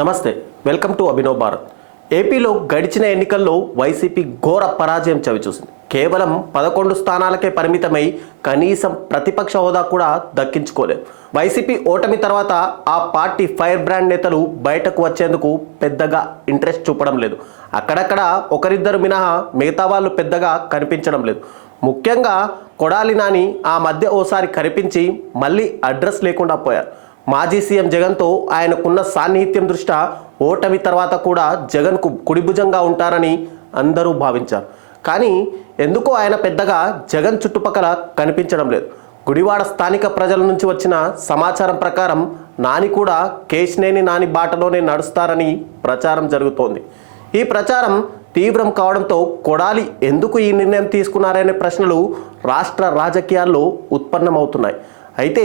నమస్తే, welcome to Abhinav Bharat. ఏపీలో గడిచిన ఎన్నికల్లో వైసీపీ ఘోర పరాజయం చవిచూసింది. కేవలం 11 స్థానాలకే పరిమితమై కనీసం ప్రతిపక్ష హోదా కూడా దక్కించుకోలేదు. వైసీపీ ఓటమి తర్వాత ఆ పార్టీ ఫైర్ బ్రాండ్ నేతలు బయటకు వచ్చేందుకు పెద్దగా ఇంట్రెస్ట్ చూపడం లేదు. అక్కడక్కడ ఒకరిద్దరు మినహా మిగతా వాళ్ళు పెద్దగా కనిపించడం లేదు. ముఖ్యంగా కొడాలి నాని ఆ మధ్య ఓసారి కనిపించి మళ్ళీ అడ్రస్ లేకుండా పోయారు. మాజీ సీఎం జగన్తో ఆయనకున్న సాన్నిహిత్యం దృష్ట్యా ఓటమి తర్వాత కూడా జగన్కు కుడిభుజంగా ఉంటారని అందరూ భావించారు. కానీ ఎందుకో ఆయన పెద్దగా జగన్ చుట్టుపక్కల కనిపించడం లేదు. గుడివాడ స్థానిక ప్రజల నుంచి వచ్చిన సమాచారం ప్రకారం నాని కూడా కేశినేని నాని బాటలోనే నడుస్తారని ప్రచారం జరుగుతోంది. ఈ ప్రచారం తీవ్రం కావడంతో కొడాలి ఎందుకు ఈ నిర్ణయం తీసుకున్నారనే ప్రశ్నలు రాష్ట్ర రాజకీయాల్లో ఉత్పన్నమవుతున్నాయి. అయితే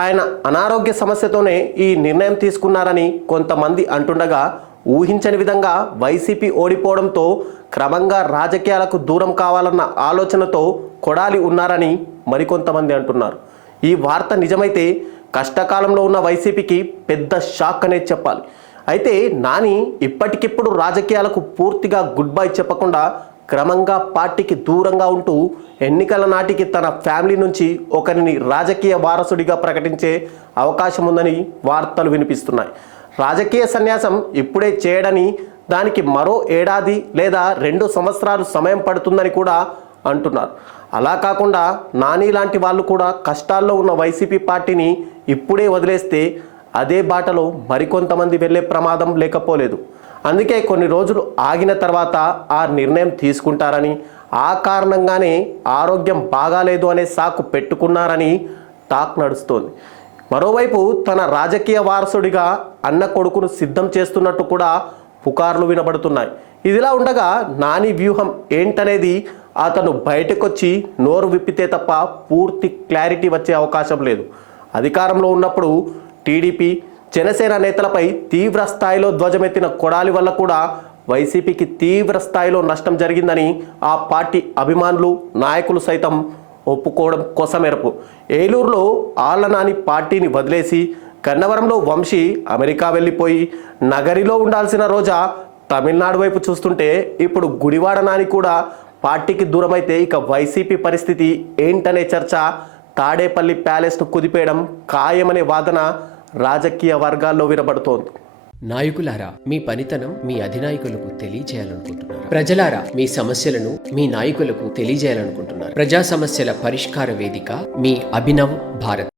ఆయన అనారోగ్య సమస్యతోనే ఈ నిర్ణయం తీసుకున్నారని కొంతమంది అంటుండగా, ఊహించని విధంగా వైసీపీ ఓడిపోవడంతో క్రమంగా రాజకీయాలకు దూరం కావాలన్న ఆలోచనతో కొడాలి ఉన్నారని మరికొంతమంది అంటున్నారు. ఈ వార్త నిజమైతే కష్టకాలంలో ఉన్న వైసీపీకి పెద్ద షాక్ అనేది చెప్పాలి. అయితే నాని ఇప్పటికిప్పుడు రాజకీయాలకు పూర్తిగా గుడ్ బై చెప్పకుండా క్రమంగా పార్టీకి దూరంగా ఉంటూ ఎన్నికల నాటికి తన ఫ్యామిలీ నుంచి ఒకరిని రాజకీయ వారసుడిగా ప్రకటించే అవకాశం ఉందని వార్తలు వినిపిస్తున్నాయి. రాజకీయ సన్యాసం ఇప్పుడే చేయడని, దానికి మరో ఏడాది లేదా 2 సంవత్సరాలు సమయం పడుతుందని కూడా అంటున్నారు. అలా కాకుండా నాని లాంటి వాళ్ళు కూడా కష్టాల్లో ఉన్న వైసీపీ పార్టీని ఇప్పుడే వదిలేస్తే అదే బాటలో మరికొంతమంది వెళ్ళే ప్రమాదం లేకపోలేదు. అందుకే కొన్ని రోజులు ఆగిన తర్వాత ఆ నిర్ణయం తీసుకుంటారని, ఆ కారణంగానే ఆరోగ్యం బాగాలేదు అనే సాకు పెట్టుకున్నారని టాక్ నడుస్తోంది. మరోవైపు తన రాజకీయ వారసుడిగా అన్న కొడుకును సిద్ధం చేస్తున్నట్టు కూడా పుకార్లు వినబడుతున్నాయి. ఇదిలా ఉండగా నాని వ్యూహం ఏంటనేది అతను బయటకొచ్చి నోరు విప్పితే తప్ప పూర్తి క్లారిటీ వచ్చే అవకాశం లేదు. అధికారంలో ఉన్నప్పుడు టీడీపీ, జనసేన నేతలపై తీవ్ర స్థాయిలో ధ్వజమెత్తిన కొడాలి వల్ల కూడా వైసీపీకి తీవ్ర స్థాయిలో నష్టం జరిగిందని ఆ పార్టీ అభిమానులు, నాయకులు సైతం ఒప్పుకోవడం కొసమెరుపు. ఏలూరులో ఆళ్ల నాని పార్టీని వదిలేసి గన్నవరంలో వంశీ అమెరికా వెళ్ళిపోయి నగరిలో ఉండాల్సిన రోజా తమిళనాడు వైపు చూస్తుంటే ఇప్పుడు గుడివాడ నాని కూడా పార్టీకి దూరమైతే ఇక వైసీపీ పరిస్థితి ఏంటనే చర్చ తాడేపల్లి ప్యాలెస్ను కుదిపేయడం ఖాయమనే వాదన రాజకీయ వర్గాల్లో వినబడుతోంది. నాయకులారా, మీ పనితనం మీ అధినాయకులకు తెలియజేయాలనుకుంటున్నారు. ప్రజలారా, మీ సమస్యలను మీ నాయకులకు తెలియజేయాలనుకుంటున్నారు. ప్రజా సమస్యల పరిష్కార వేదిక మీ అభినవ్ భారత్.